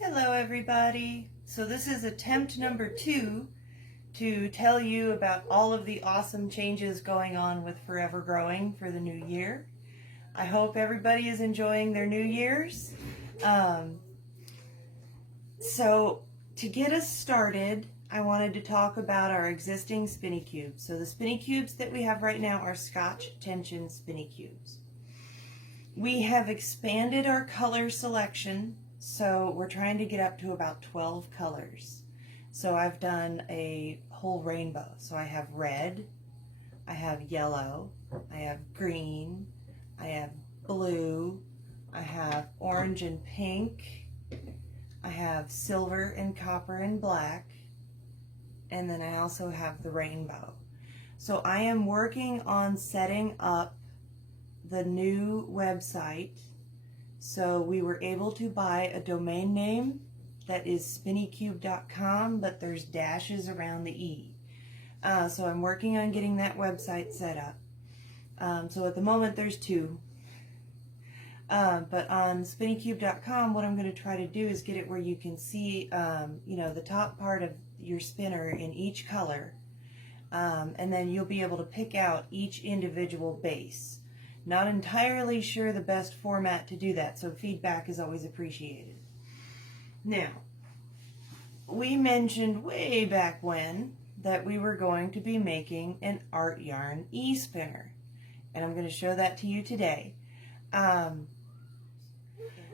Hello everybody. So this is attempt number 2 to tell you about all of the awesome changes going on with Forever Growing for the new year. I hope everybody is enjoying their New Year's. So to get us started, I wanted to talk about our existing Spin-e-Kubes. So the Spin-e-Kubes that we have right now are Scotch Tension Spin-e-Kubes. We have expanded our color selection, so we're trying to get up to about 12 colors. So I've done a whole rainbow. So I have red, I have yellow, I have green, I have blue, I have orange and pink, I have silver and copper and black, and then I also have the rainbow. So I am working on setting up the new website. So we were able to buy a domain name that is Spinny-Kube.com, but there's dashes around the E. So I'm working on getting that website set up. So at the moment there's 2. But on Spinny-Kube.com, what I'm going to try to do is get it where you can see, the top part of your spinner in each color. And then you'll be able to pick out each individual base. Not entirely sure the best format to do that, so feedback is always appreciated. Now, we mentioned way back when that we were going to be making an art yarn e-spinner, and I'm going to show that to you today.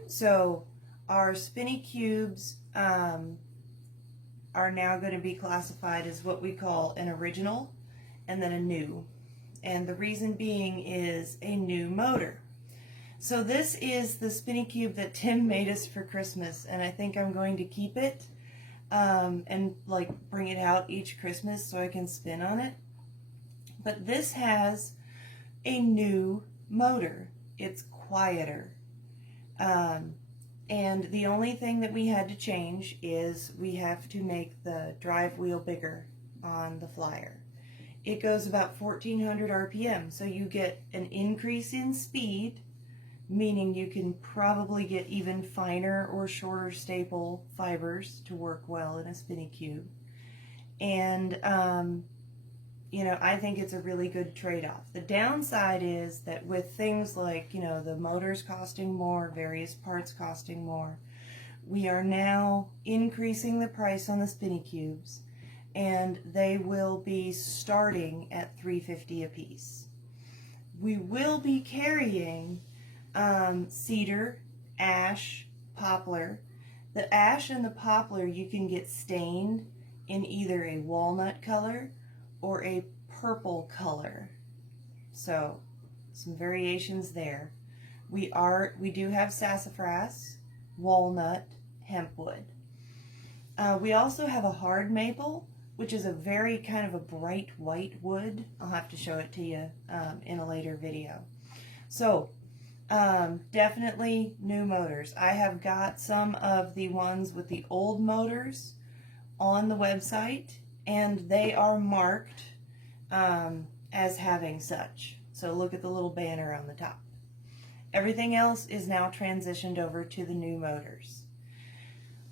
So our Spin-e-Kubes are now going to be classified as what we call an original and then a new. And the reason being is a new motor. So this is the Spin-e-Kube that Tim made us for Christmas, and I think I'm going to keep it and bring it out each Christmas so I can spin on it. But this has a new motor. It's quieter. And the only thing that we had to change is we have to make the drive wheel bigger on the flyer. It goes about 1400 RPM, so you get an increase in speed, meaning you can probably get even finer or shorter staple fibers to work well in a Spin-e-Kube. And, I think it's a really good trade-off. The downside is that with things like, the motors costing more, various parts costing more, we are now increasing the price on the Spin-e-Kubes, and they will be starting at $3.50 a piece. We will be carrying cedar, ash, poplar. The ash and the poplar you can get stained in either a walnut color or a purple color. So some variations there. We do have sassafras, walnut, hempwood. We also have a hard maple, which is a very kind of a bright white wood. I'll have to show it to you in a later video. So definitely new motors. I have got some of the ones with the old motors on the website, and they are marked as having such. So look at the little banner on the top. Everything else is now transitioned over to the new motors.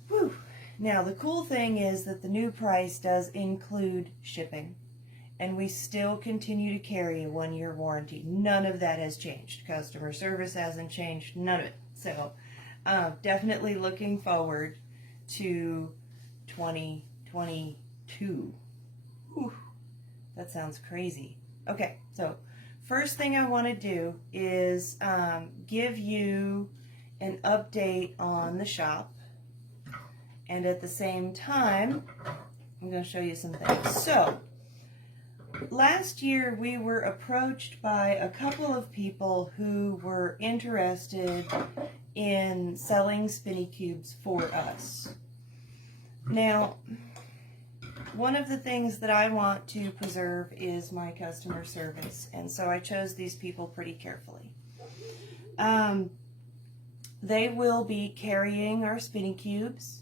Whew. Now, the cool thing is that the new price does include shipping, and we still continue to carry a 1-year warranty. None of that has changed. Customer service hasn't changed, none of it. So, definitely looking forward to 2022. Whew, that sounds crazy. Okay, so first thing I want to do is give you an update on the shop. And at the same time, I'm going to show you some things. So, last year we were approached by a couple of people who were interested in selling Spin-e-Kubes for us. Now, one of the things that I want to preserve is my customer service, and so I chose these people pretty carefully. They will be carrying our Spin-e-Kubes.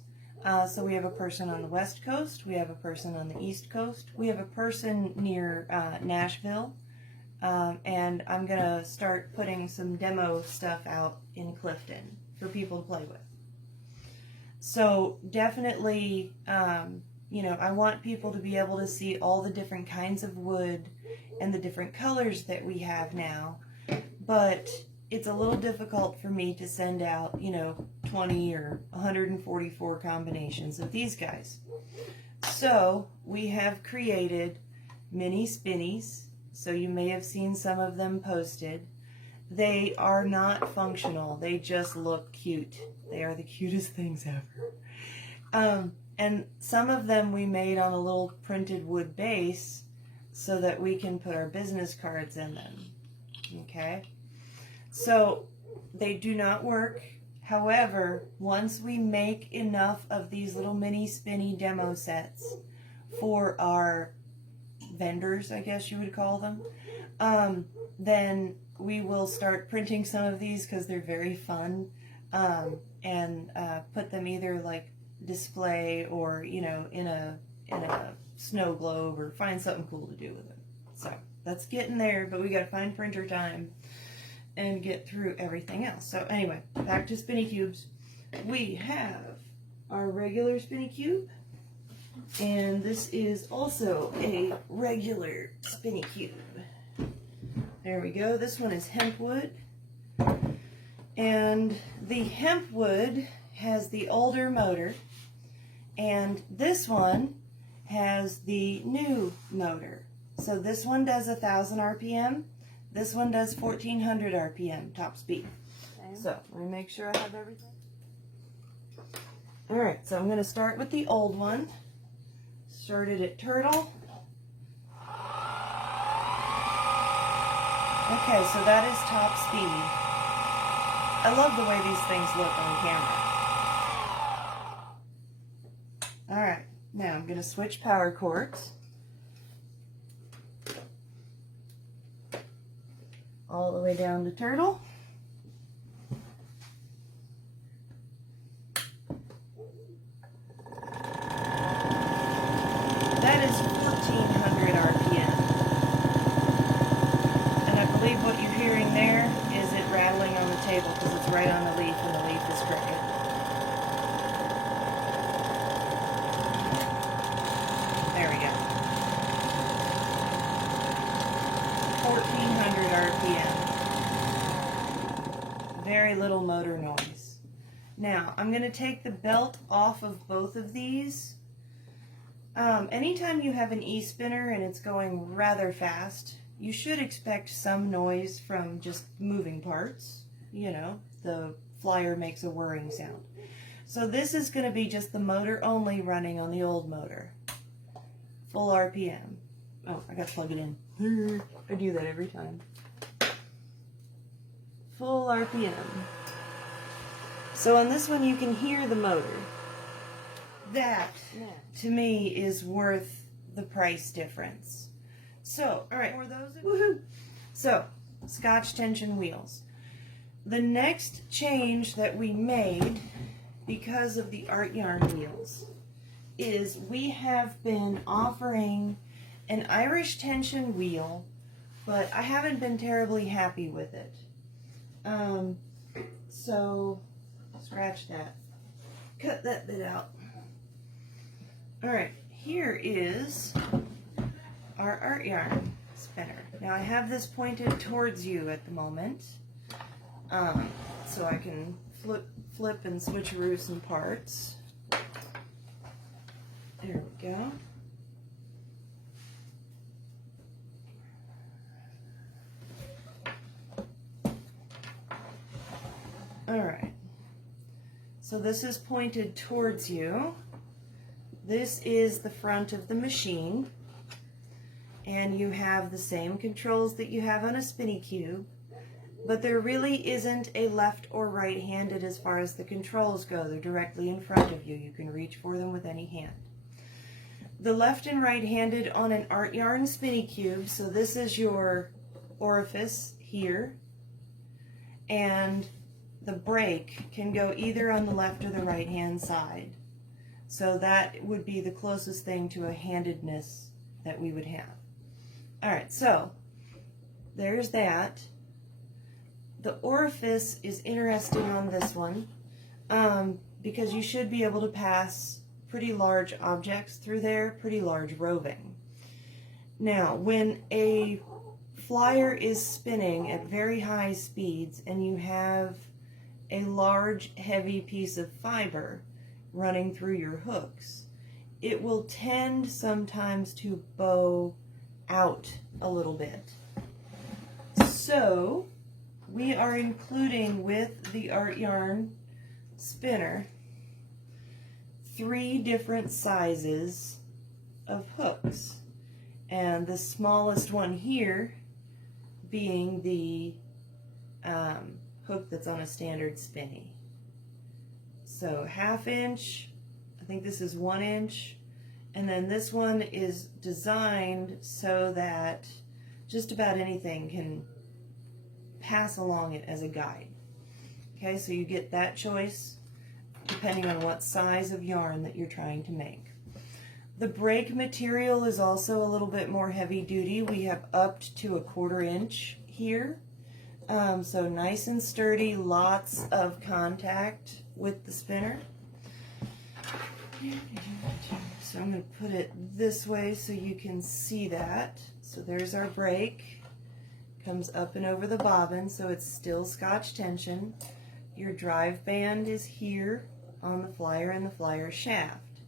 So we have a person on the West Coast, we have a person on the East Coast, we have a person near Nashville, and I'm going to start putting some demo stuff out in Clifton for people to play with. So definitely, you know, I want people to be able to see all the different kinds of wood and the different colors that we have now. But it's a little difficult for me to send out, you know, 20 or 144 combinations of these guys. So we have created mini spinnies. So you may have seen some of them posted. They are not functional. They just look cute. They are the cutest things ever. And some of them we made on a little printed wood base so that we can put our business cards in them. Okay? So they do not work. However, once we make enough of these little mini spinny demo sets for our vendors, I guess you would call them, then we will start printing some of these because they're very fun, and put them either like display or, you know, in a snow globe, or find something cool to do with them. So that's getting there, but we got to find printer time and get through everything else. So anyway, back to Spin-e-Kubes. We have our regular Spin-e-Kube, and this is also a regular Spin-e-Kube. There we go. This one is hemp wood, and the hemp wood has the older motor, and this one has the new motor. So this one does 1,000 RPM. This one does 1,400 RPM top speed. Okay. So let me make sure I have everything. All right, so I'm going to start with the old one. Started at turtle. Okay, so that is top speed. I love the way these things look on camera. All right, now I'm going to switch power cords. All the way down to turtle. That is 1,400 RPM. And I believe what you're hearing there is it rattling on the table because it's right on the leaf and the leaf is crooked. There we go. 1,400 RPM. Very little motor noise. Now, I'm going to take the belt off of both of these. Anytime you have an e-spinner and it's going rather fast, you should expect some noise from just moving parts. You know, the flyer makes a whirring sound. So this is going to be just the motor only running on the old motor. Full RPM. Oh, I got to plug it in. I do that every time. Full RPM. So on this one you can hear the motor. That, to me, is worth the price difference. So, all right. Woohoo! So, Scotch tension wheels. The next change that we made because of the art yarn wheels is we have been offering an Irish tension wheel, but I haven't been terribly happy with it. So, scratch that. Cut that bit out. Alright, here is our art yarn spinner. Now I have this pointed towards you at the moment, so I can flip and switcheroo some parts. There we go. Alright, so this is pointed towards you. This is the front of the machine, and you have the same controls that you have on a Spin-e-Kube, but there really isn't a left or right-handed as far as the controls go. They're directly in front of you. You can reach for them with any hand. The left and right-handed on an art yarn Spin-e-Kube, so this is your orifice here, and the brake can go either on the left or the right-hand side. So that would be the closest thing to a handedness that we would have. Alright, so there's that. The orifice is interesting on this one because you should be able to pass pretty large objects through there, pretty large roving. Now, when a flyer is spinning at very high speeds and you have a large, heavy piece of fiber running through your hooks, it will tend sometimes to bow out a little bit. So, we are including with the Art Yarn spinner 3 different sizes of hooks, and the smallest one here being the hook that's on a standard Spinny. So 1/2 inch, I think this is 1 inch, and then this one is designed so that just about anything can pass along it as a guide. Okay, so you get that choice depending on what size of yarn that you're trying to make. The break material is also a little bit more heavy duty. We have upped to 1/4 inch here. So nice and sturdy, lots of contact with the spinner. So I'm going to put it this way so you can see that. So there's our break. Comes up and over the bobbin, so it's still Scotch tension. Your drive band is here on the flyer and the flyer shaft.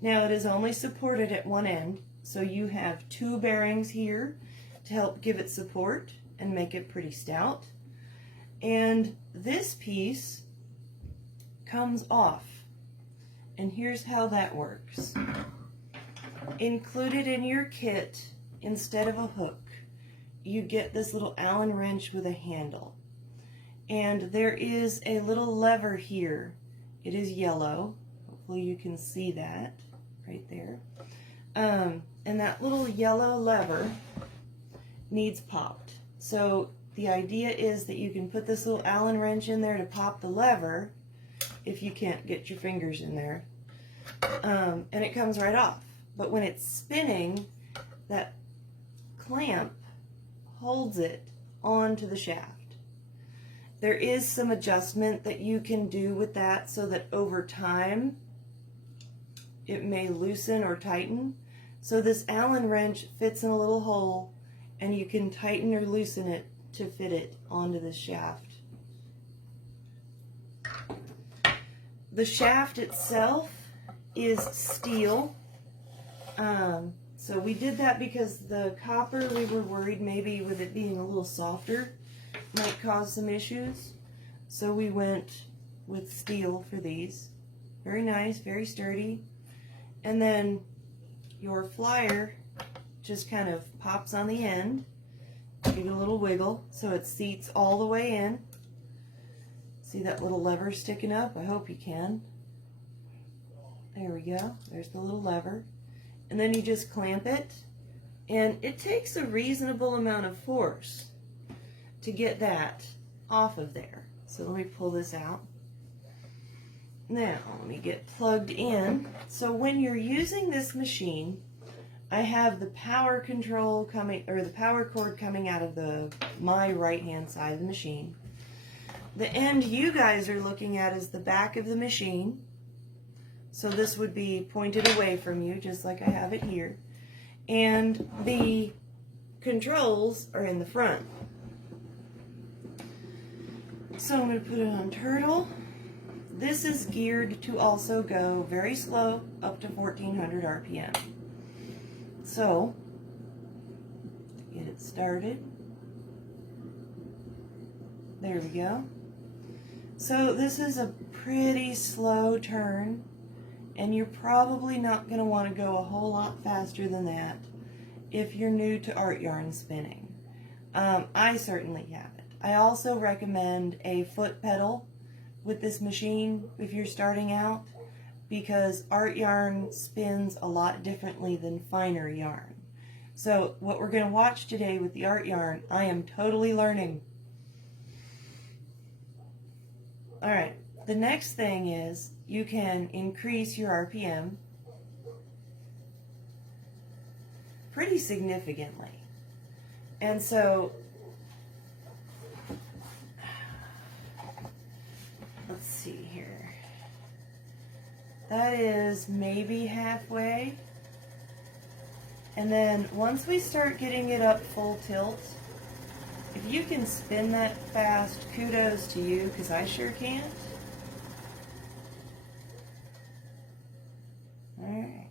Now it is only supported at one end, so you have 2 bearings here to help give it support and make it pretty stout. And this piece comes off, and here's how that works. Included in your kit, instead of a hook, you get this little Allen wrench with a handle. And there is a little lever here. It is yellow. Hopefully you can see that right there. And that little yellow lever needs popped. So the idea is that you can put this little Allen wrench in there to pop the lever if you can't get your fingers in there. And it comes right off. But when it's spinning, that clamp holds it onto the shaft. There is some adjustment that you can do with that so that over time it may loosen or tighten. So this Allen wrench fits in a little hole and you can tighten or loosen it to fit it onto the shaft. The shaft itself is steel. So we did that because the copper, we were worried maybe with it being a little softer might cause some issues. So we went with steel for these. Very nice, very sturdy. And then your flyer just kind of pops on the end. Give it a little wiggle so it seats all the way in. See that little lever sticking up? I hope you can. There we go. There's the little lever. And then you just clamp it. And it takes a reasonable amount of force to get that off of there. So let me pull this out. Now, let me get plugged in. So when you're using this machine, I have the power control coming, or the power cord coming out of my right-hand side of the machine. The end you guys are looking at is the back of the machine. So this would be pointed away from you, just like I have it here. And the controls are in the front. So I'm going to put it on turtle. This is geared to also go very slow, up to 1400 RPM. So, to get it started, there we go. So this is a pretty slow turn, and you're probably not going to want to go a whole lot faster than that if you're new to art yarn spinning. I certainly haven't. I also recommend a foot pedal with this machine if you're starting out, because art yarn spins a lot differently than finer yarn. So what we're going to watch today with the art yarn, I am totally learning. Alright, the next thing is you can increase your RPM pretty significantly. And so let's see here. That is maybe halfway. And then once we start getting it up full tilt, if you can spin that fast, kudos to you, because I sure can't. Alright.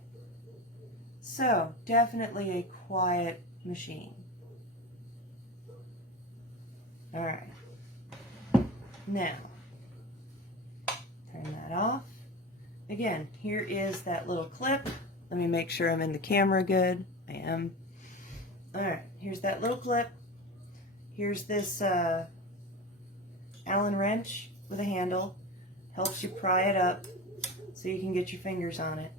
So, definitely a quiet machine. Alright. Now, turn that off. Again, here is that little clip. Let me make sure I'm in the camera good. I am. Alright, here's that little clip. Here's this Allen wrench with a handle. Helps you pry it up so you can get your fingers on it.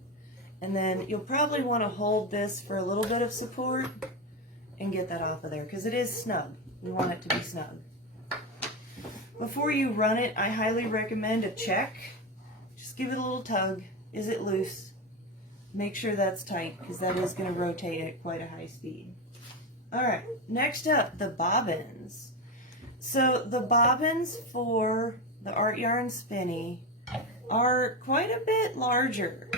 And then you'll probably want to hold this for a little bit of support and get that off of there because it is snug. We want it to be snug. Before you run it, I highly recommend a check. Just give it a little tug. Is it loose? Make sure that's tight because that is going to rotate at quite a high speed. Alright, next up, the bobbins. So the bobbins for the Art Yarn Spinny are quite a bit larger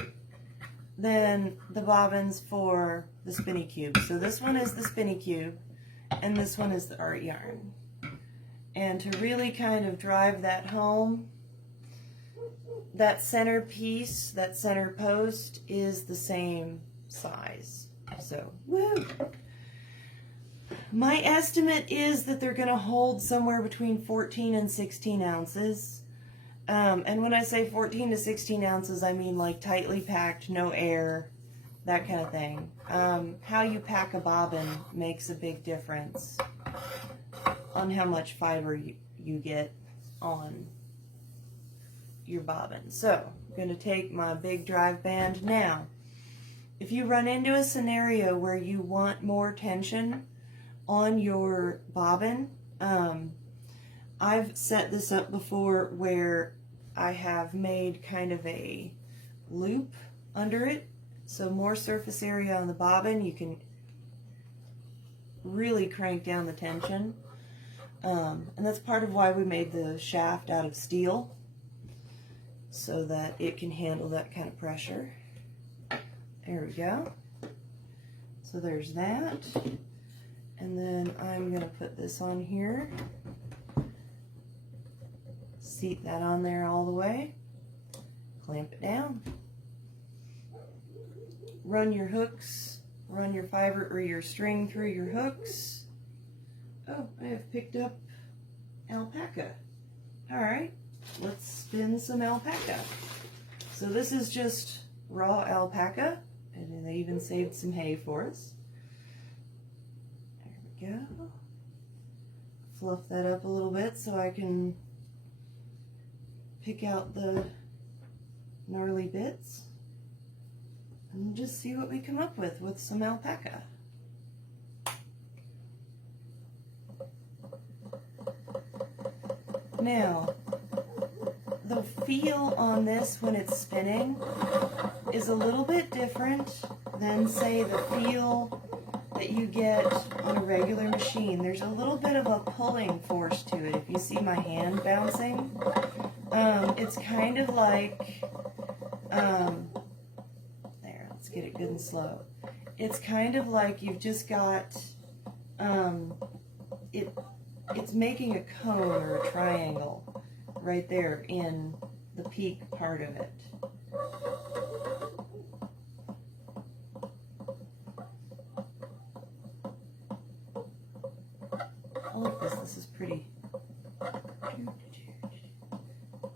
than the bobbins for the Spin-e-Kube. So this one is the Spin-e-Kube and this one is the Art Yarn. And to really kind of drive that home, that center piece, that center post is the same size. So, woo! My estimate is that they're going to hold somewhere between 14 and 16 ounces. And when I say 14 to 16 ounces, I mean like tightly packed, no air, that kind of thing. How you pack a bobbin makes a big difference on how much fiber you get on your bobbin. So, I'm going to take my big drive band. Now, if you run into a scenario where you want more tension on your bobbin, I've set this up before where I have made kind of a loop under it, so more surface area on the bobbin. You can really crank down the tension, and that's part of why we made the shaft out of steel, so that it can handle that kind of pressure. There we go. So there's that. And then I'm going to put this on here. Seat that on there all the way. Clamp it down. Run your hooks, run your fiber or your string through your hooks. Oh, I have picked up alpaca. Alright, let's spin some alpaca. So this is just raw alpaca, and then they even saved some hay for us. There we go. Fluff that up a little bit so I can pick out the gnarly bits and just see what we come up with some alpaca. Now, the feel on this when it's spinning is a little bit different than, say, the feel that you get on a regular machine. There's a little bit of a pulling force to it. If you see my hand bouncing, it's kind of like, there, let's get it good and slow. It's kind of like you've just got, it's making a cone or a triangle right there in the peak part of it. I like this. This is pretty.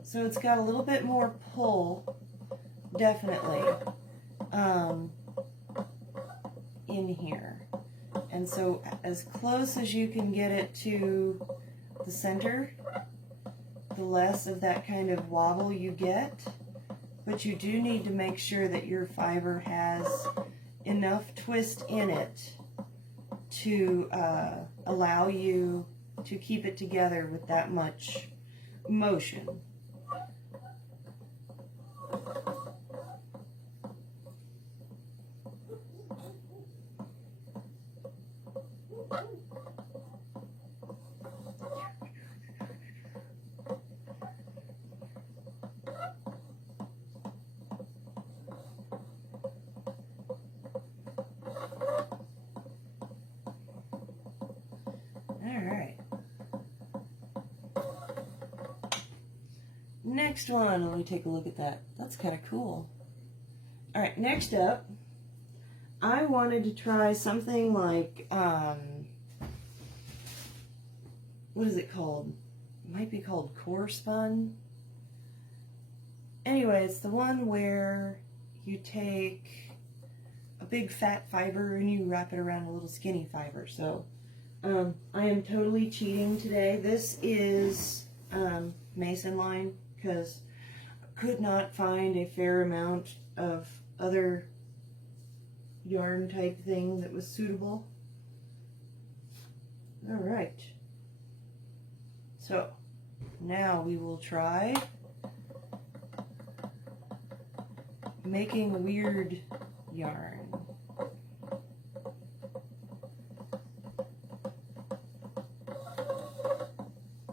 So it's got a little bit more pull, definitely, in here. And so as close as you can get it to the center, the less of that kind of wobble you get. But you do need to make sure that your fiber has enough twist in it to allow you to keep it together with that much motion. next one. Let me take a look at that. That's kind of cool. All right, next up, I wanted to try something like, what is it called? It might be called core spun. Anyway, it's the one where you take a big fat fiber and you wrap it around a little skinny fiber. So I am totally cheating today. This is mason line because I could not find a fair amount of other yarn type thing that was suitable. All right. So now we will try making weird yarn.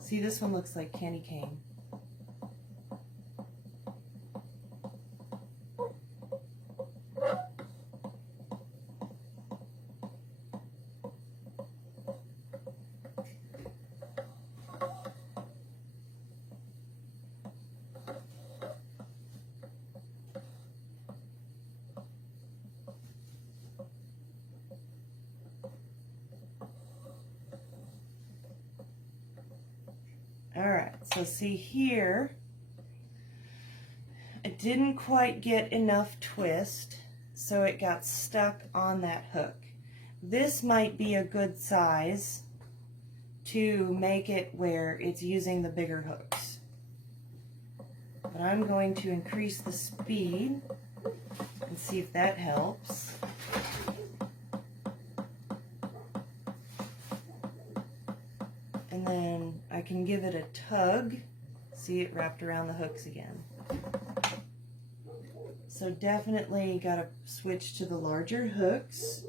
See, this one looks like candy cane. Alright, so see here, I didn't quite get enough twist, so it got stuck on that hook. This might be a good size to make it where it's using the bigger hooks. But I'm going to increase the speed and see if that helps. And then I can give it a tug. See, it wrapped around the hooks again. So definitely got to switch to the larger hooks.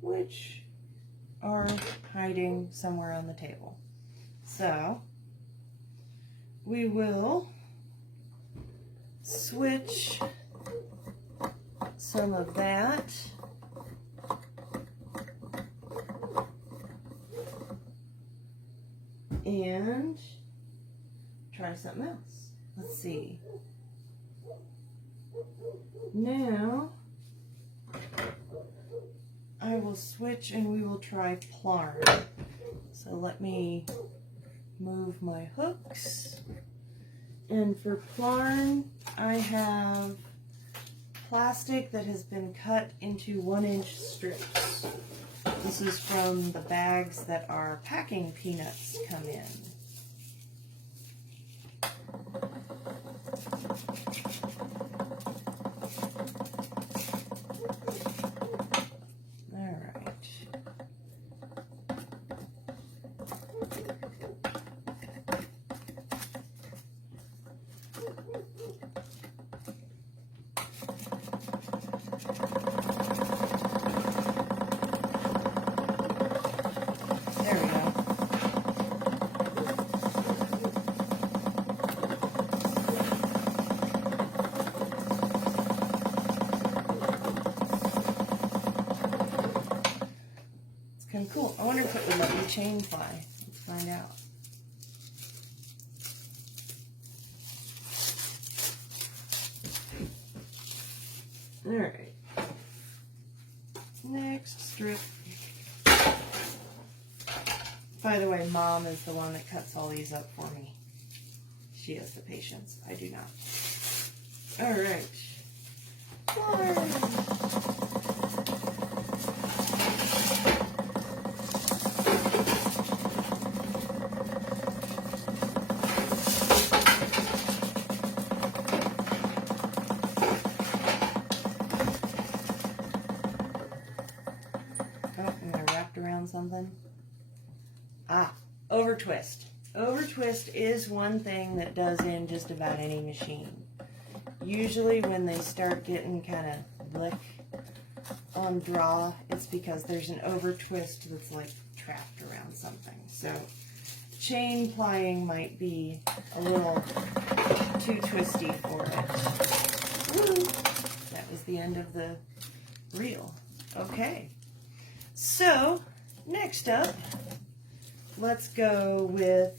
Which are hiding somewhere on the table. So we will switch some of that and try something else. Let's see. Now I will switch and we will try Plarn. So let me move my hooks. And for Plarn, I have plastic that has been cut into 1-inch strips. This is from the bags that our packing peanuts come in. Kind of cool. I wonder if it would let me chain fly. Let's find out. Alright. Next strip. By the way, Mom is the one that cuts all these up for me. She has the patience. I do not. Alright. Something. Over twist. Over twist is one thing that does in just about any machine. Usually when they start getting kind of lick on draw, it's because there's an over twist that's like trapped around something. So chain plying might be a little too twisty for it. Woo! That was the end of the reel. Okay. So next up, let's go with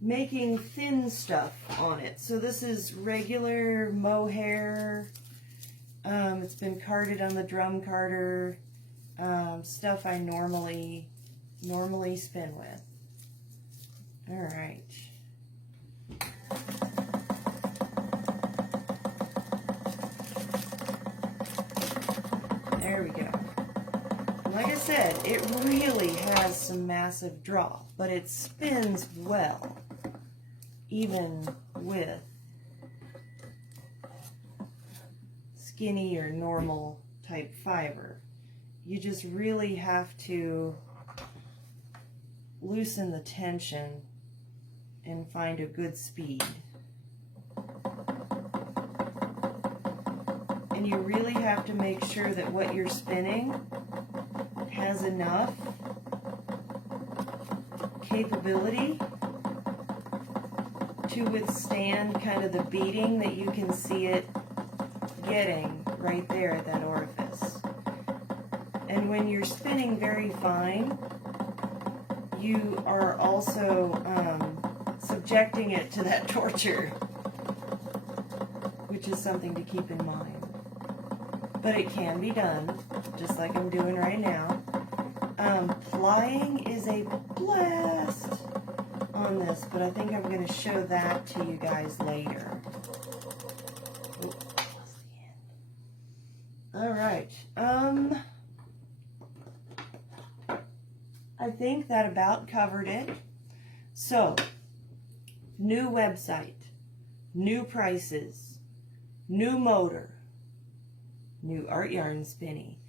making thin stuff on it. So this is regular mohair. It's been carded on the drum carder. Stuff I normally spin with. All right. There we go. Like I said, it really has some massive draw, but it spins well, even with skinny or normal type fiber. You just really have to loosen the tension and find a good speed. And you really have to make sure that what you're spinning has enough capability to withstand kind of the beating that you can see it getting right there at that orifice. And when you're spinning very fine, you are also subjecting it to that torture, which is something to keep in mind. But it can be done, just like I'm doing right now. Plying is a blast on this, but I think I'm going to show that to you guys later. All right. I think that about covered it. So, new website, new prices, new motor, new art yarn Spinny.